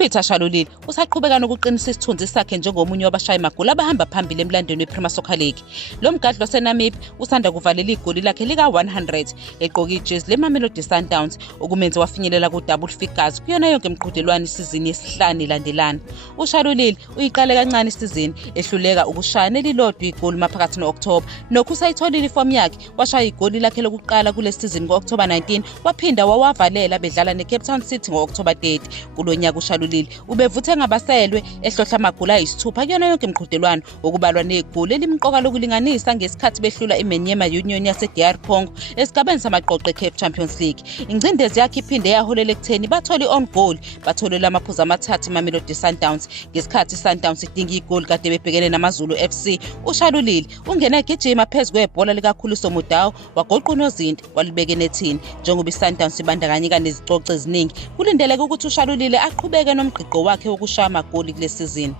uPeter Shalulile usaqhubeka nokuqinisa isithunzi sakhe njengomunye wabashayi magoli abahamba phambili emlandweni wePremier Soccer League. Lo mgadli waseNamibia usanda kuvalela igoli lakhe lika-100 egqoke ijezi leMamelodi Sundowns okumenze wafinyelela ku-double figures kuyona yonke imiqhudelwano isizini yesihlanu ilandelana. uShalulile uyiqale kancane isizini ehluleka ukushaya nelilodwa igoli maphakathi no-October. Nokho usayitholile ifomu yakhe washaya igoli lakhe lokuqala kule sizini ngo-October 19 waphinda wawavalela bedlala neCape Town City ngo-October 30. Kulo nyaka uShalulile ubevuthe ngabaselwe ehlohla amagoli ayisithupha kuyona yonke imiqhudelwano okubalwa negoli elimqoka lokulinganisa ngesikhathi behlula iManyema Union yase-DR Congo esigabeni samaqoqo eCape Champions League. Ingcindezi yakhe iphinde yaholela ekutheni bathole i-own goal batholela amaphuzu amathathu iMamelodi Sundowns ngesikhathi iSundowns idinga igoli kade bebhekene namaZulu FC. uShalulile ungena egijima phezu kwebhola likaKhuliso Mudau wagoqa unozinti walibeka enethini. Njengoba iSundowns ibandakanyeka nezicoco eziningi kulindeleke ukuthi uShalulile aqhubeke nomgqiqo wakhe wokushaya amagoli kule sizini.